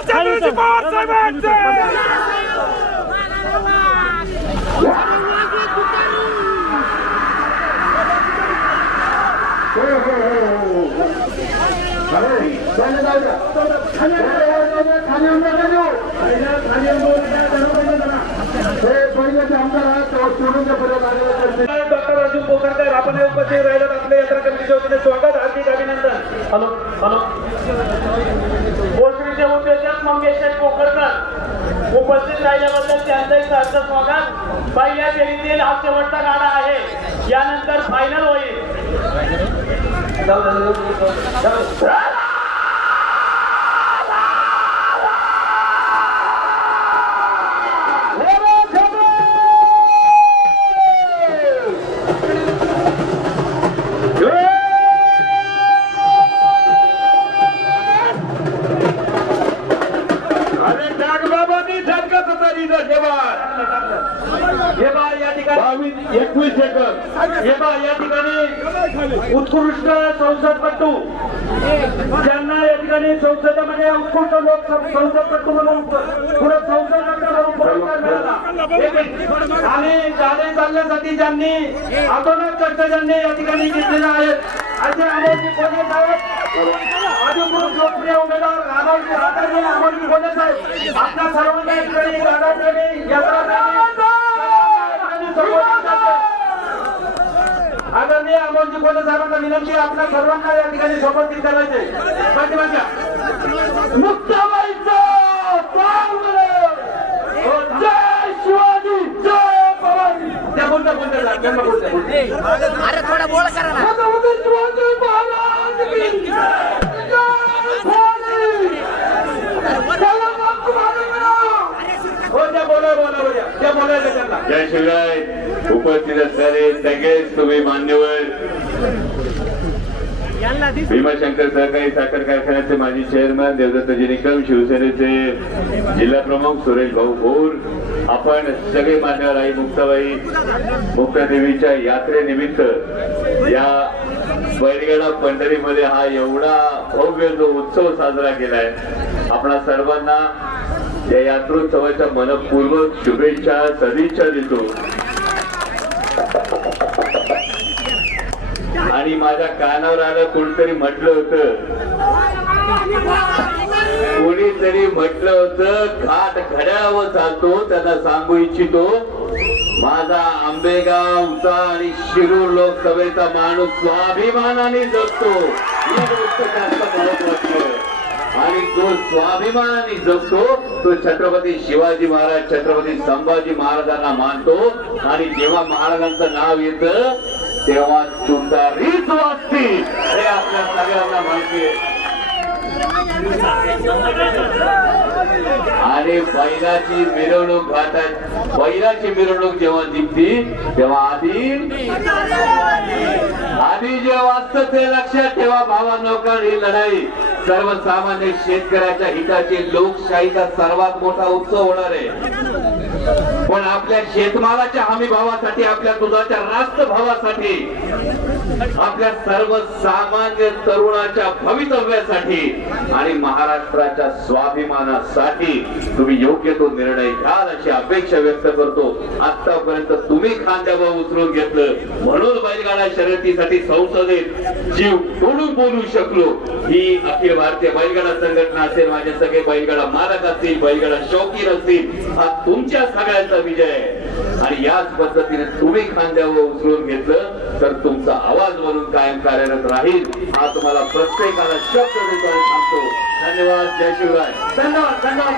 छत्रपती पवार साहेबांचे डॉक्टर राजू पोखरकर आपण उपस्थित राहिल्यात आपल्या यात्रा कमिटीच्या वतीने स्वागत हार्दिक अभिनंदन हॅलो हॅलो गोष्टीचे उद्योजक मंगेश पोखरकर उपस्थित राहिल्याबद्दल त्यांचं सहर्ष स्वागत. पहिल्या फेरीतील हा शेवटचा गाडा आहे. यानंतर फायनल होईल. उत्कृष्ट संसदपटू. ज्यांना या ठिकाणी संसदेमध्ये उत्कृष्ट लोक संसदपटू म्हणून पुढे संसद पुरस्कार मिळाला आणि गाणे चालण्यासाठी ज्यांनी अतोनात कष्ट ज्यांनी या ठिकाणी घेतलेले आहेत असे अमोलजी कोल्हे साहेब अधिकृत लोकप्रिय उमेदवार राधाजी राधाजी अमोलजी कोल्हे साहेब आपल्या सर्वांना या ठिकाणी गाण्याप्रेमी यात्राप्रेमी आदरणीय अमोलजी कोल्हे साहेबांना विनंती आपल्या सर्वांना या ठिकाणी समर्पित करायचे चांगलं! हो, जय शिवाजी जय भवानी त्या बोलता बोलता जा, त्यांना बोलता बोलता. अरे थोडा बोल करा शिवाजी महाराज! हो त्या बोला बोला बोला त्या बोलायचं त्यांना. जय शिवराय उपस्थित असणारे सगळेच तुम्ही मान्यवर भीमाशंकर सहकारी साखर कारखान्याचे माजी चेअरमन देवदत्तजी निकम शिवसेनेचे जिल्हा प्रमुख सुरेश भाऊ भोर आपण सगळे मान्यवर आई मुक्ताबाई मुक्तादेवीच्या यात्रेनिमित्त या बैलगाडा पंढरीमध्ये हा एवढा भव्य जो उत्सव साजरा केलाय आपणा सर्वांना या यात्रोत्सवाच्या मनपूर्वक शुभेच्छा सदिच्छा देतो. आणि माझ्या कानावर आलं कोणतरी म्हटलं होत. कोणीतरी म्हटलं होत घाट घड्यावर चालतो त्यांना सांगू इच्छितो. माझा आंबेगावचा आणि शिरूर लोकसभेचा माणूस स्वाभिमानाने जगतो. या गोष्ट जास्त महत्वाची आणि जो स्वाभिमानाने जगतो तो छत्रपती शिवाजी महाराज छत्रपती संभाजी महाराजांना मानतो. आणि जेव्हा महाराजांचं नाव येत तेव्हा तुमचा तुतारीच वाचते. हे आपल्या सगळ्यांना माहिती आणि बैलाची मिरवणूक घाटात बैलाची मिरवणूक जेव्हा निघते तेव्हा आधी आधी जे वाचत ते लक्षात ठेवा भावा नौका ही लढाई. सर्वसामान्य शेतकऱ्याच्या हिताचे लोकशाहीचा सर्वात मोठा उत्सव होणार आहे. पण आपल्या शेतमालाच्या हमी भावासाठी आपल्या दुधाच्या रास्त भावासाठी आपल्या सर्वसामान्य तरुणाच्या भवितव्यासाठी आणि महाराष्ट्राच्या स्वाभिमानासाठी तुम्ही योग्य तो निर्णय घ्याल अशी अपेक्षा व्यक्त करतो. आतापर्यंत तुम्ही खांद्यावर उचलून घेतलं. म्हणून बैलगाडा शर्यतीसाठी संसदेत जीव तोडून बोलू शकलो. ही अखिल भारतीय बैलगाडा संघटना असेल माझे सगळे बैलगाडा मालक असतील बैलगाडा शौकीन असतील हा तुमच्या सगळ्यांचा विजय. आणि याच पद्धतीने तुम्ही खांद्यावर उचलून घेतलं तर तुमचा आवाज म्हणून कायम कार्यरत राहील. हा तुम्हाला प्रत्येकाला शब्द देतो सांगतो. धन्यवाद. जय शिवराय. धन्यवाद. धन्यवाद.